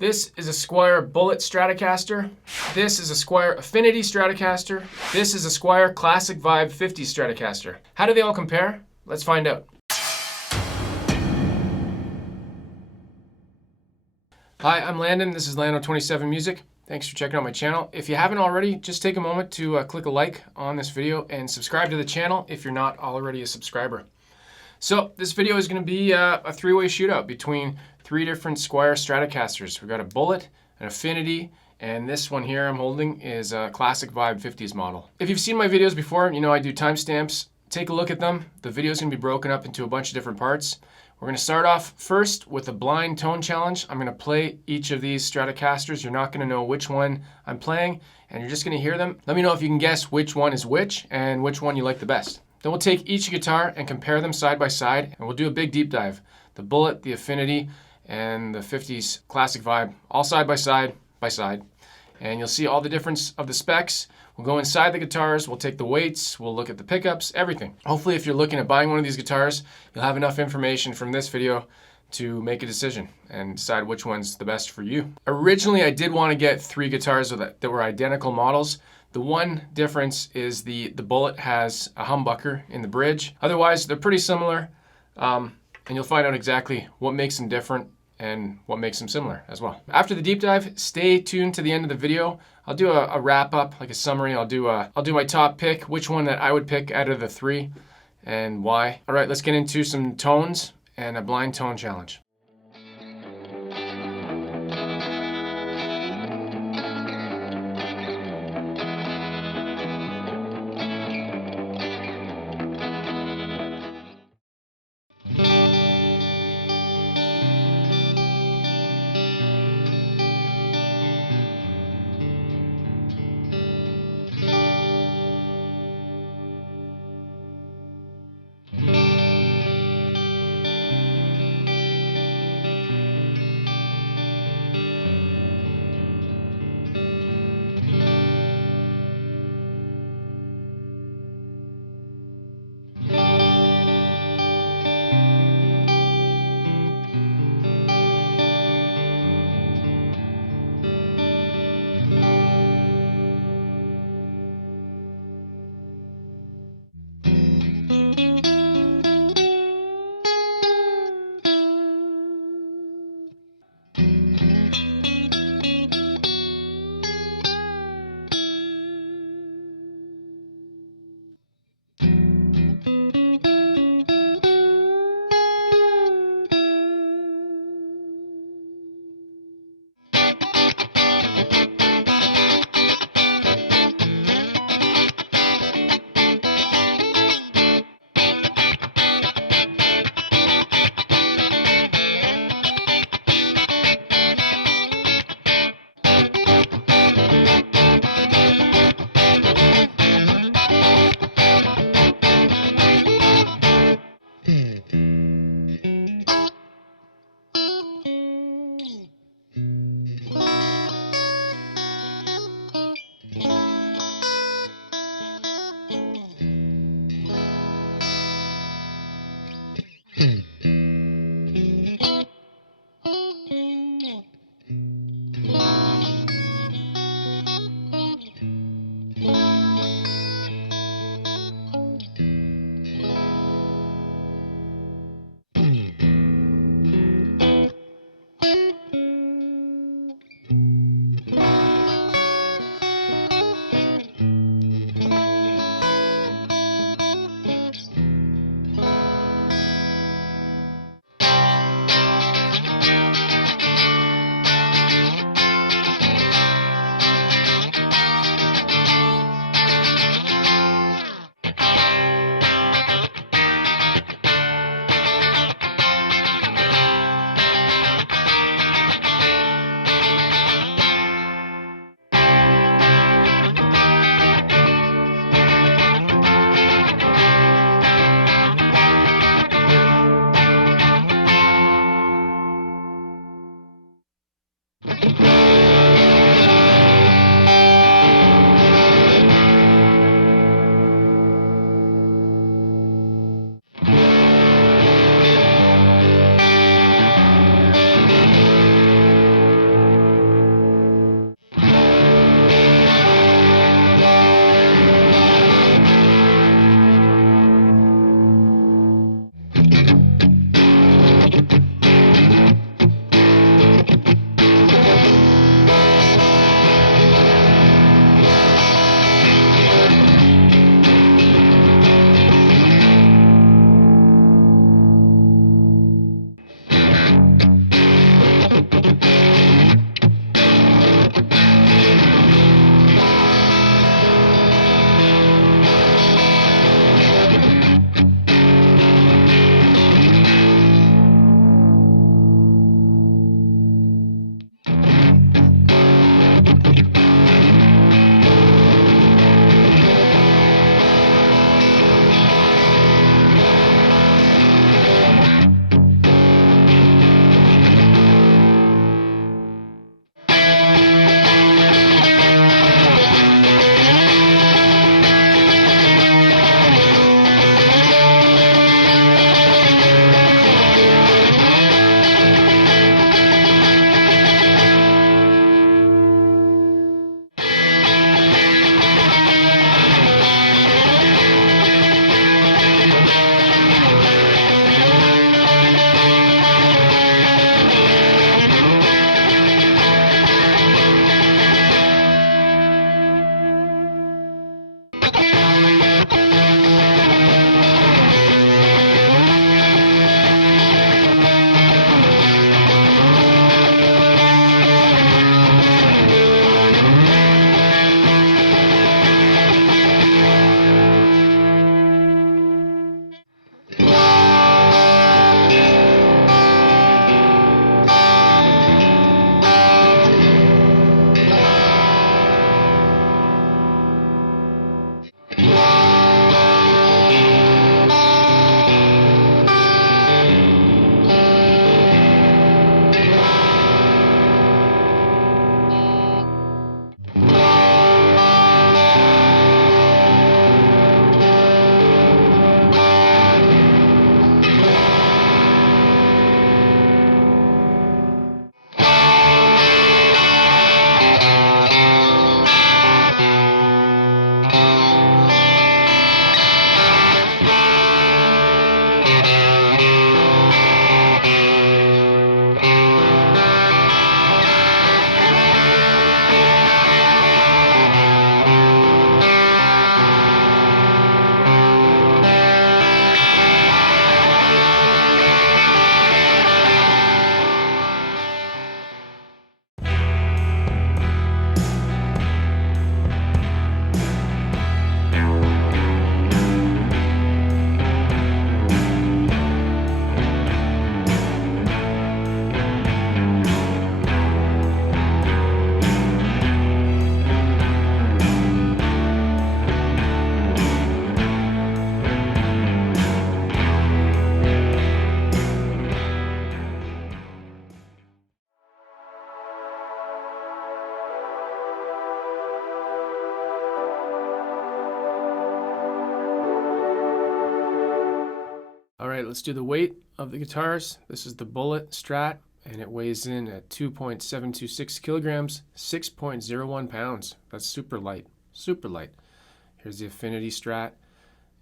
This is a Squier Bullet Stratocaster. This is a Squier Affinity Stratocaster. This is a Squier Classic Vibe 50 Stratocaster. How do they all compare? Let's find out. Hi, I'm Landon. This is Lando27 Music. Thanks for checking out my channel. If you haven't already, just take a moment to click a like on this video and subscribe to the channel if you're not already a subscriber. So this video is going to be a three-way shootout between three different Squier Stratocasters. We've got a Bullet, an Affinity, and this one here I'm holding is a Classic Vibe 50s model. If you've seen my videos before, you know I do timestamps. Take a look at them. The video is going to be broken up into a bunch of different parts. We're going to start off first with a blind tone challenge. I'm going to play each of these Stratocasters. You're not going to know which one I'm playing, and you're just going to hear them. Let me know if you can guess which one is which and which one you like the best. Then we'll take each guitar and compare them side by side, and we'll do a big deep dive. The Bullet, the Affinity, and the 50s Classic Vibe, all side by side, and you'll see all the difference of the specs. We'll go inside the guitars, we'll take the weights, we'll look at the pickups, everything. Hopefully if you're looking at buying one of these guitars, you'll have enough information from this video to make a decision and decide which one's the best for you. Originally I did want to get three guitars that were identical models. The one difference is the Bullet has a humbucker in the bridge. Otherwise, they're pretty similar, and you'll find out exactly what makes them different and what makes them similar as well. After the deep dive, stay tuned to the end of the video. I'll do a wrap up, like a summary. I'll do my top pick, which one that I would pick out of the three, and why. All right, let's get into some tones and a blind tone challenge. let's do the weight of the guitars. This is the Bullet Strat, and it weighs in at 2.726 kilograms, 6.01 pounds. That's super light, super light. Here's the Affinity Strat,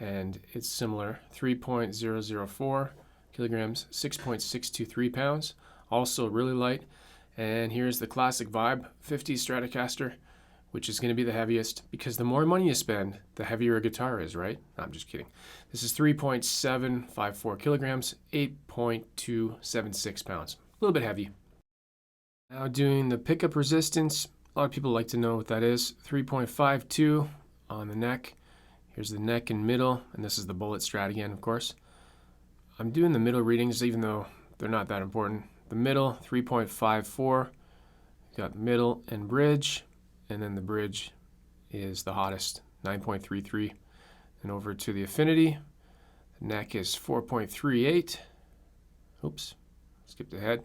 and it's similar, 3.004 kilograms, 6.623 pounds. Also really light. And here's the Classic Vibe 50 Stratocaster, which is going to be the heaviest, because the more money you spend, the heavier a guitar is, right? No, I'm just kidding. This is 3.754 kilograms, 8.276 pounds. A little bit heavy. Now doing the pickup resistance. A lot of people like to know what that is. 3.52 on the neck. Here's the neck and middle, and this is the Bullet Strat again, of course. I'm doing the middle readings, even though they're not that important. The middle, 3.54. Got middle and bridge. And then the bridge is the hottest, 9.33. And over to the Affinity, the neck is 4.38. Oops, skipped ahead.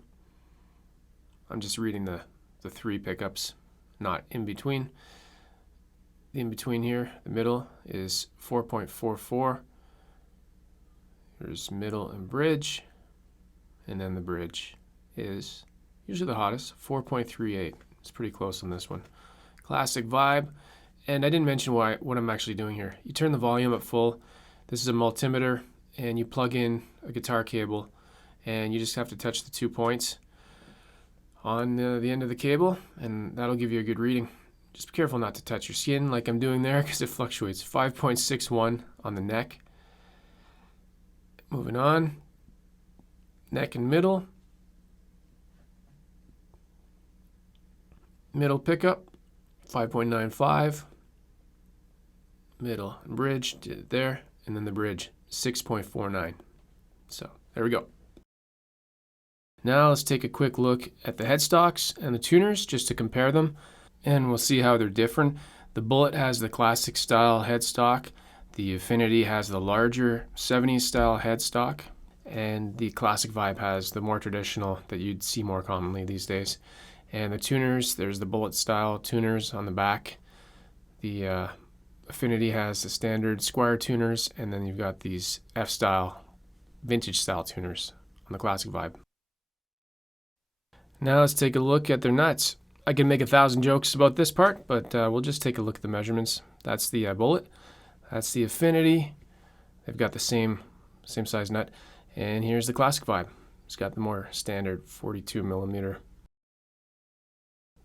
I'm just reading the three pickups, not in between. The in between here, the middle is 4.44. Here's middle and bridge. And then the bridge is usually the hottest, 4.38. It's pretty close on this one. Classic Vibe, and I didn't mention what I'm actually doing here. You turn the volume up full. This is a multimeter, and you plug in a guitar cable, and you just have to touch the 2 points on the end of the cable, and that'll give you a good reading. Just be careful not to touch your skin like I'm doing there, because it fluctuates. 5.61 on the neck. Moving on, neck and middle. Middle pickup, 5.95, middle and bridge, did it there, and then the bridge, 6.49. So there we go. Now let's take a quick look at the headstocks and the tuners just to compare them, and we'll see how they're different. The Bullet has the classic style headstock, the Affinity has the larger 70s style headstock, and the Classic Vibe has the more traditional that you'd see more commonly these days. And the tuners, there's the Bullet style tuners on the back. The Affinity has the standard Squier tuners, and then you've got these F-style, vintage style tuners on the Classic Vibe. Now let's take a look at their nuts. I can make 1,000 jokes about this part, but we'll just take a look at the measurements. That's the Bullet. That's the Affinity. They've got the same size nut. And here's the Classic Vibe. It's got the more standard 42 millimeter.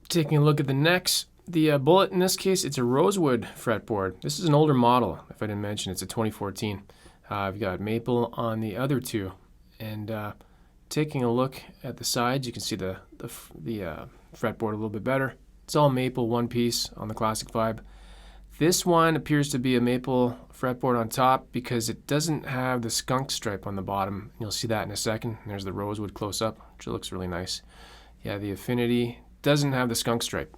Taking a look at the necks, the Bullet in this case, it's a rosewood fretboard. This is an older model, if I didn't mention, it's a 2014. I've got maple on the other two. And taking a look at the sides, you can see the fretboard a little bit better. It's all maple one piece on the Classic Vibe. This one appears to be a maple fretboard on top because it doesn't have the skunk stripe on the bottom. You'll see that in a second. There's the rosewood close up, which looks really nice. Yeah, the Affinity doesn't have the skunk stripe.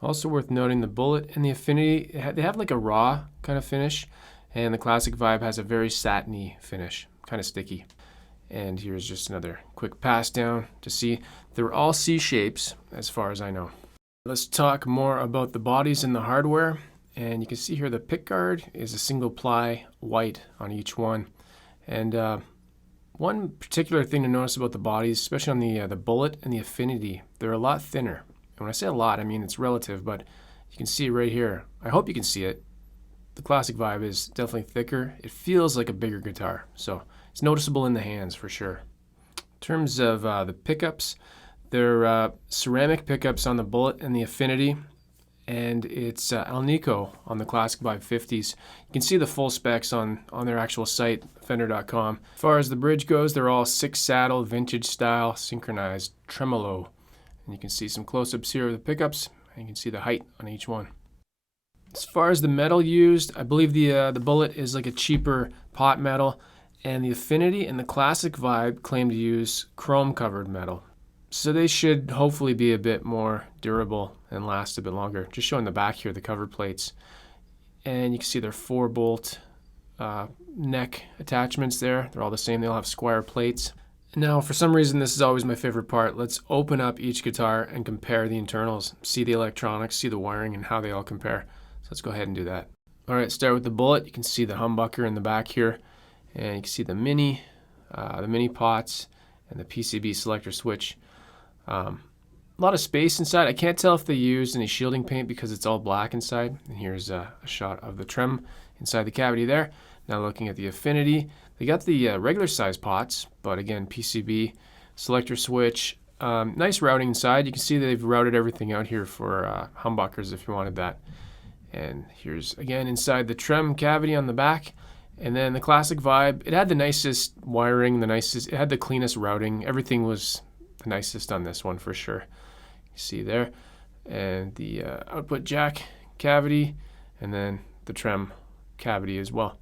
Also worth noting, the Bullet and the Affinity, they have like a raw kind of finish, and the Classic Vibe has a very satiny finish, kind of sticky. And here's just another quick pass down to see. They're all C shapes as far as I know. Let's talk more about the bodies and the hardware. And you can see here the pickguard is a single ply white on each one. And one particular thing to notice about the bodies, especially on the Bullet and the Affinity, they're a lot thinner. And when I say a lot, I mean it's relative, but you can see right here. I hope you can see it. The Classic Vibe is definitely thicker. It feels like a bigger guitar, so it's noticeable in the hands for sure. In terms of the pickups, they're ceramic pickups on the Bullet and the Affinity, and it's Alnico on the Classic Vibe 50s. You can see the full specs on their actual site, Fender.com. As far as the bridge goes, they're all 6-saddle, vintage style, synchronized tremolo. And you can see some close-ups here of the pickups, and you can see the height on each one. As far as the metal used, I believe the Bullet is like a cheaper pot metal, and the Affinity and the Classic Vibe claim to use chrome-covered metal. So they should hopefully be a bit more durable and last a bit longer. Just showing the back here, the cover plates. And you can see their 4-bolt neck attachments there. They're all the same. They all have Squier plates. Now, for some reason, this is always my favorite part. Let's open up each guitar and compare the internals. See the electronics, see the wiring, and how they all compare. So let's go ahead and do that. All right, start with the Bullet. You can see the humbucker in the back here. And you can see the Mini the mini pots, and the PCB selector switch. A lot of space inside. I can't tell if they used any shielding paint because it's all black inside. And here's a shot of the trim inside the cavity there. Now looking at the Affinity, they got the regular size pots, but again, PCB selector switch. Nice routing inside. You can see they've routed everything out here for humbuckers if you wanted that. And here's again inside the trim cavity on the back. And then the Classic Vibe, it had the nicest wiring, it had the cleanest routing. Everything was the nicest on this one for sure. You see there. And the output jack cavity, and then the trim cavity as well.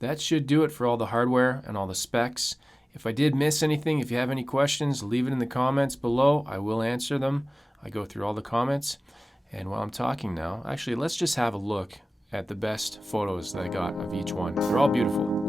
That should do it for all the hardware and all the specs. If I did miss anything, if you have any questions, leave it in the comments below. I will answer them. I go through all the comments. And while I'm talking now, actually, let's just have a look at the best photos that I got of each one. They're all beautiful.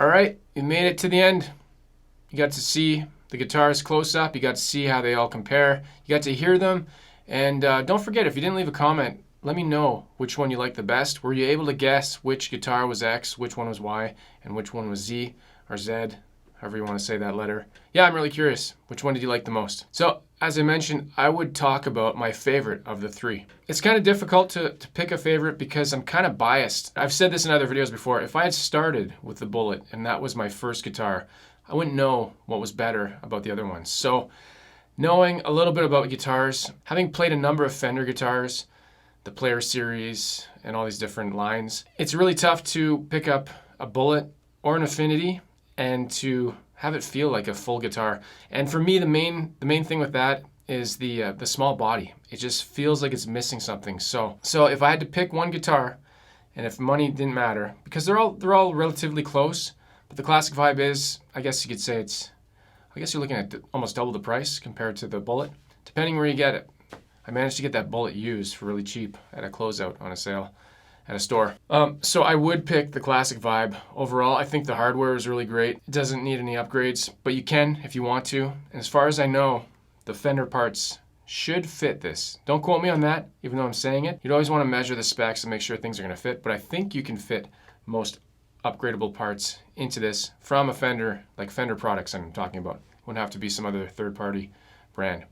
All right, you made it to the end. You got to see the guitars close up. You got to see how they all compare. You got to hear them. And don't forget, if you didn't leave a comment, let me know which one you liked the best. Were you able to guess which guitar was X, which one was Y, and which one was Z or Z, however you want to say that letter. Yeah, I'm really curious. Which one did you like the most? So, as I mentioned, I would talk about my favorite of the three. It's kind of difficult to pick a favorite because I'm kind of biased. I've said this in other videos before. If I had started with the Bullet and that was my first guitar, I wouldn't know what was better about the other ones. So, knowing a little bit about guitars, having played a number of Fender guitars, the Player Series, and all these different lines, it's really tough to pick up a Bullet or an Affinity and to have it feel like a full guitar. And for me, the main thing with that is the small body. It just feels like it's missing something. So if I had to pick one guitar, and if money didn't matter, because they're all relatively close, but the Classic Vibe is, I guess you could say I guess you're looking at almost double the price compared to the Bullet, depending where you get it. I managed to get that Bullet used for really cheap at a closeout on a sale at a store. So I would pick the Classic Vibe. Overall, I think the hardware is really great. It doesn't need any upgrades, but you can if you want to. And as far as I know, the Fender parts should fit this. Don't quote me on that, even though I'm saying it. You'd always want to measure the specs and make sure things are going to fit, but I think you can fit most upgradable parts into this from a Fender, like Fender products I'm talking about. Wouldn't have to be some other third-party brand.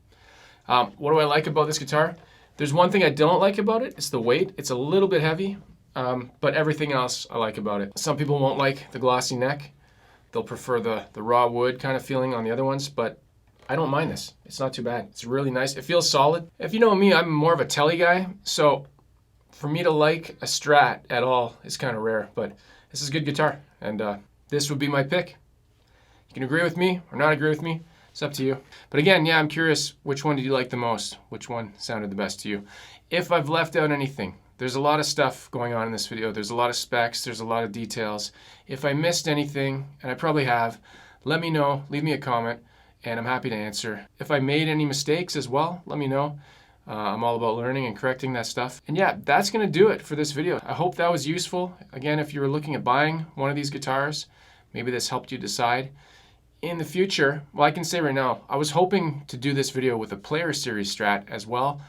What do I like about this guitar? There's one thing I don't like about it. It's the weight. It's a little bit heavy, but everything else I like about it. Some people won't like the glossy neck. They'll prefer the raw wood kind of feeling on the other ones, but I don't mind this. It's not too bad. It's really nice. It feels solid. If you know me, I'm more of a telly guy, so for me to like a Strat at all is kind of rare, but this is a good guitar, and this would be my pick. You can agree with me or not agree with me. It's up to you. But again, yeah, I'm curious, which one did you like the most? Which one sounded the best to you? If I've left out anything, there's a lot of stuff going on in this video. There's a lot of specs. There's a lot of details. If I missed anything, and I probably have, let me know. Leave me a comment, and I'm happy to answer. If I made any mistakes as well, let me know. I'm all about learning and correcting that stuff. And yeah, that's going to do it for this video. I hope that was useful. Again, if you were looking at buying one of these guitars, maybe this helped you decide. In the future, well, I can say right now, I was hoping to do this video with a Player Series Strat as well.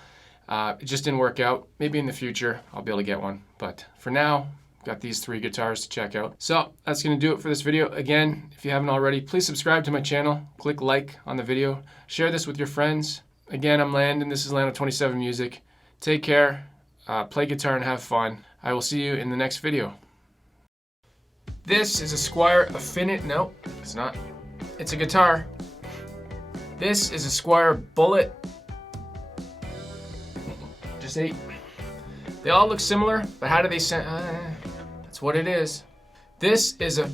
It just didn't work out. Maybe in the future I'll be able to get one, but for now, got these 3 guitars to check out. So that's gonna do it for this video. Again, if you haven't already, please subscribe to my channel, click like on the video, share this with your friends. Again, I'm Landon, this is Lando27 Music. Take care, play guitar and have fun. I will see you in the next video. This is a Squier Affinity, no, it's not. It's a guitar. This is a Squier Bullet. Just 8. They all look similar, but how do they sound? That's what it is. This is a